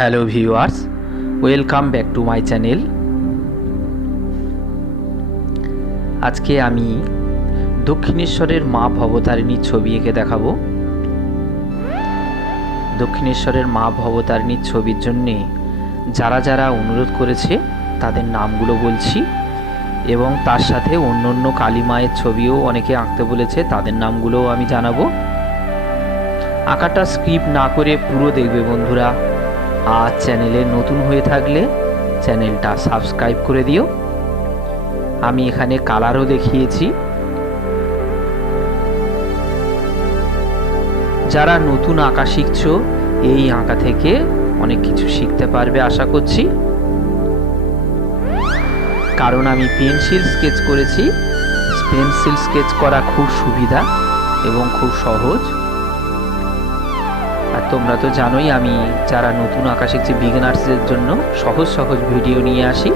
Hello viewers, welcome back to my channel. আজকে আমি দক্ষিণেশ্বরের মা ভবতারিণীর ছবি এঁকে দেখাবো। দক্ষিণেশ্বরের মা ভবতারিণীর ছবির জন্যে যারা যারা অনুরোধ করেছে তাদের নামগুলো বলছি, এবং তার সাথে অন্য অন্য কালী মায়ের ছবিও অনেকে আঁকতে বলেছে, তাদের নামগুলোও আমি জানাবো। আঁকাটা স্কিপ না করে পুরো দেখবে বন্ধুরা। আর চ্যানেলে নতুন হয়ে থাকলে চ্যানেলটা সাবস্ক্রাইব করে দিও। আমি এখানে কালারও দেখিয়েছি। যারা নতুন আঁকা শিখছো, এই আঁকা থেকে অনেক কিছু শিখতে পারবে আশা করছি, কারণ আমি পেন্সিল স্কেচ করেছি। পেন্সিল স্কেচ করা খুব সুবিধা এবং খুব সহজ। আর তোমরা তো জানোই আমি যারা নতুন আঁকা শিখছে বিগিনার্সদের জন্য সহজ সহজ ভিডিও নিয়ে আসি।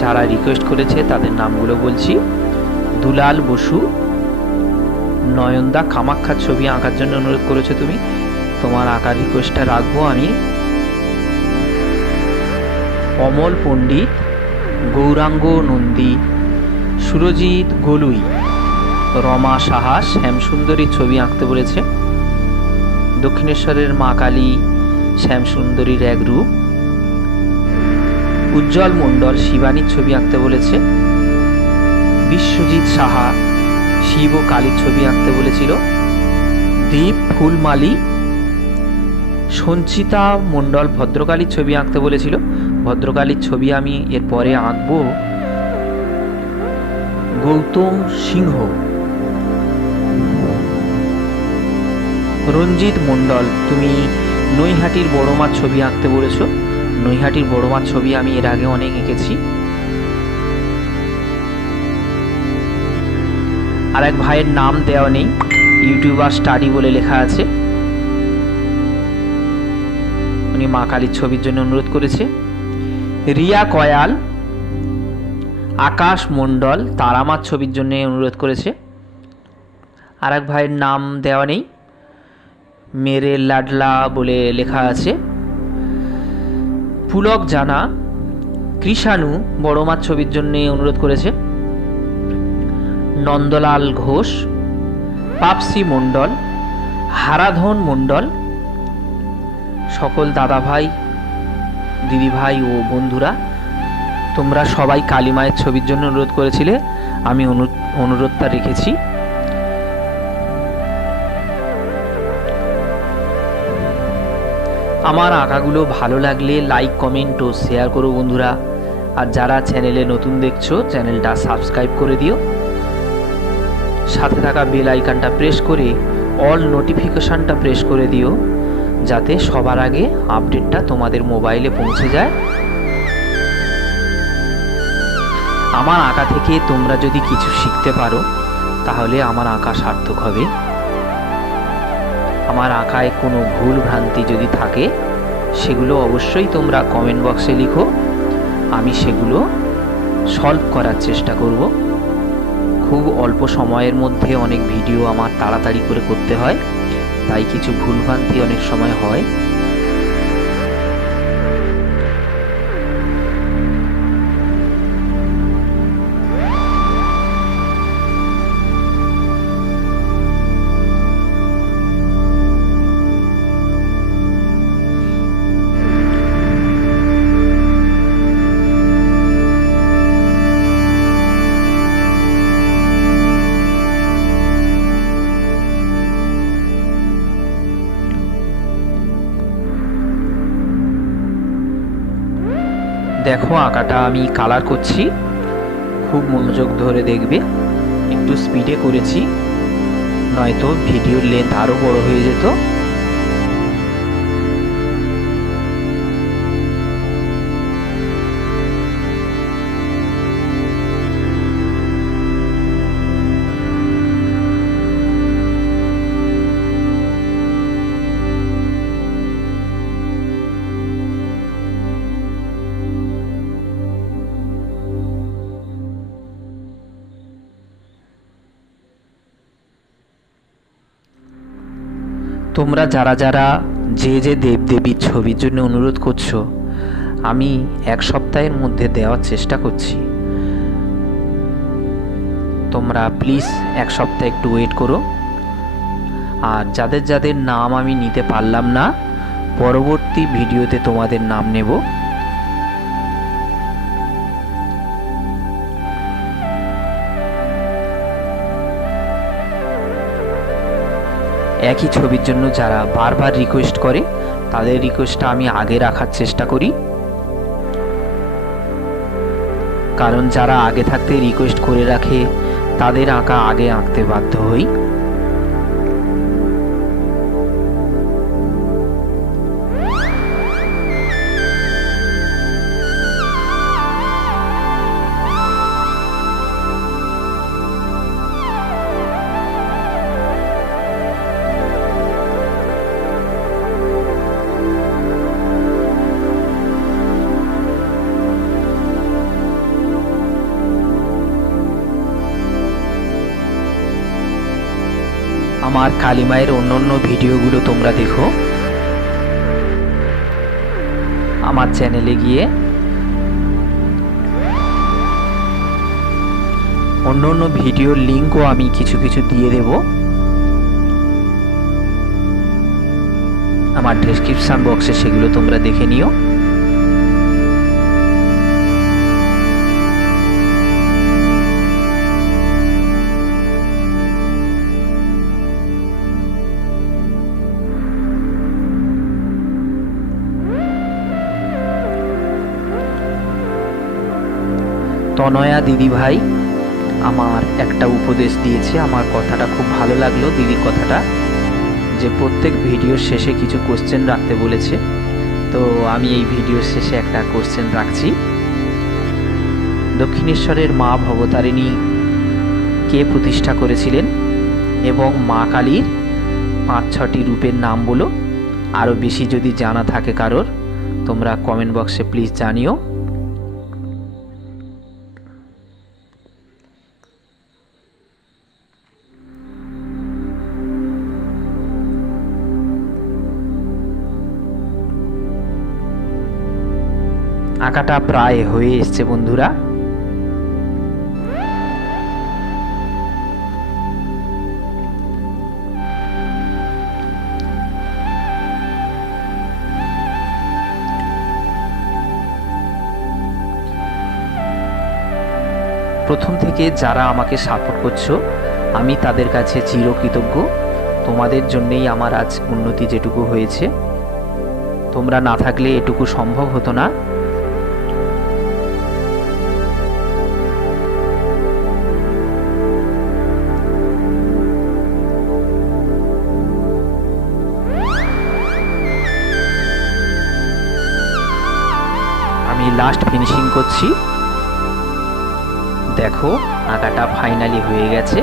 যারা রিকোয়েস্ট করেছে তাদের নামগুলো বলছি। দুলাল বসু, নয়নদা কামাখ্যার ছবি আঁকার জন্য অনুরোধ করেছো তুমি, তোমার আঁকার রিকোয়েস্টটা রাখবো আমি। অমল পণ্ডিত, গৌরাঙ্গ নন্দী, সুরজিৎ গলুই, রমা সাহা শ্যামসুন্দরীর ছবি আঁকতে বলেছে। দক্ষিণেশ্বরের মা কালী শ্যামসুন্দরীর এক রূপ। উজ্জ্বল মণ্ডল শিবানীর ছবি আঁকতে বলেছে। বিশ্বজিৎ সাহা শিব ও কালীর ছবি আঁকতে বলেছিল। দীপ ফুলমালি, সঞ্চিতা মণ্ডল ভদ্রকালীর ছবি আঁকতে বলেছিল। ভদ্রকালীর ছবি আমি এরপরে আঁকবো। গৌতম সিংহ, রঞ্জিত মণ্ডল, তুমি নৈহাটির বড় মার ছবি আঁকতে বলেছ। নৈহাটির বড় মার ছবি আমি এর আগে অনেক এঁকেছি। আর এক ভাইয়ের নাম দেওয়া নেই, ইউটিউবার স্টাডি বলে লেখা আছে, উনি মা কালীর ছবির জন্য অনুরোধ করেছে। রিয়া কয়াল, আকাশ মণ্ডল তারামার ছবির জন্য অনুরোধ করেছে। আর এক ভাইয়ের নাম দেওয়া নেই, মেরে লাডলা বলে লেখা আছে। পুলক জানা কৃষাণু বড়মার ছবির জন্য অনুরোধ করেছে। নন্দলাল ঘোষ, পাপসি মণ্ডল, হারাধন মণ্ডল, সকল দাদা ভাই, দিদি ভাই ও বন্ধুরা, তোমরা সবাই কালী মায়ের ছবির জন্য অনুরোধ করেছিলে, আমি অনুরোধটা রেখেছি। আমার আঁকাগুলো ভালো লাগলে লাইক, কমেন্ট ও শেয়ার করো বন্ধুরা। আর যারা চ্যানেলে নতুন দেখছো চ্যানেলটা সাবস্ক্রাইব করে দিও। সাথে থাকা বেল আইকনটা প্রেস করে অল নোটিফিকেশনটা প্রেস করে দিও, যাতে সবার আগে আপডেটটা তোমাদের মোবাইলে পৌঁছে যায়। আমার আঁকা থেকে তোমরা যদি কিছু শিখতে পারো তাহলে আমার আঁকা সার্থক হবে। আমার আঁকায় কোনো ভুল ভ্রান্তি যদি থাকে সেগুলো অবশ্যই তোমরা কমেন্ট বক্সে লিখো, আমি সেগুলো সলভ করার চেষ্টা করব। খুব অল্প সময়ের মধ্যে অনেক ভিডিও আমার তাড়াতাড়ি করে করতে হয়, তাই কিছু ভুল ভ্রান্তি অনেক সময় হয়। দেখো আঁকাটা আমি কালার করছি, খুব মনোযোগ ধরে দেখবে। একটু স্পিডে করেছি, নয়তো ভিডিওর লেন্থ আরও বড় হয়ে যেত। তোমরা যারা যারা যে যে দেবদেবীর ছবির জন্য অনুরোধ করছো, আমি 1 সপ্তাহের মধ্যে দেওয়ার চেষ্টা করছি। তোমরা প্লিজ 1 সপ্তাহ একটু ওয়েট করো। আর যাদের যাদের নাম আমি নিতে পারলাম না, পরবর্তী ভিডিওতে তোমাদের নাম নেব। একই ছবির জন্য যারা বারবার রিকোয়েস্ট করে, তাদের রিকোয়েস্টটা আমি আগে রাখার চেষ্টা করি, কারণ যারা আগে থাকতে রিকোয়েস্ট করে রাখে তাদের আঁকা আগে আঁকতে বাধ্য হই। আমার কালী মায়ের অন্য ভিডিওগুলো তোমরা দেখো আমার চ্যানেলে গিয়ে। অন্য ভিডিওর লিঙ্কও আমি কিছু কিছু দিয়ে দেব আমার ডেসক্রিপশন বক্সে, সেগুলো তোমরা দেখে নিও। তনয়া দিদি ভাই আমার একটা উপদেশ দিয়েছে, আমার কথাটা খুব ভালো লাগলো দিদির কথাটা, যে প্রত্যেক ভিডিওর শেষে কিছু কোশ্চেন রাখতে বলেছে। তো আমি এই ভিডিওর শেষে একটা কোশ্চেন রাখছি। দক্ষিণেশ্বরের মা ভবতারিণী কে প্রতিষ্ঠা করেছিলেন এবং মা কালীর 5-6টি রূপের নাম বলো। আরও বেশি যদি জানা থাকে কারোর, তোমরা কমেন্ট বক্সে প্লিজ জানিও। আঁকাটা প্রায় হয়ে এসছে বন্ধুরা। প্রথম থেকে যারা আমাকে সাপোর্ট করছো, আমি তাদের কাছে চিরকৃতজ্ঞ। তোমাদের জন্যেই আমার আজ উন্নতি যেটুকু হয়েছে। তোমরা না থাকলে এটুকু সম্ভব হতো না। আমি লাস্ট ফিনিশিং করছি। দেখো আঁকাটা ফাইনালি হয়ে গেছে।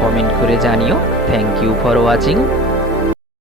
কমেন্ট করে জানিও। Thank you for watching.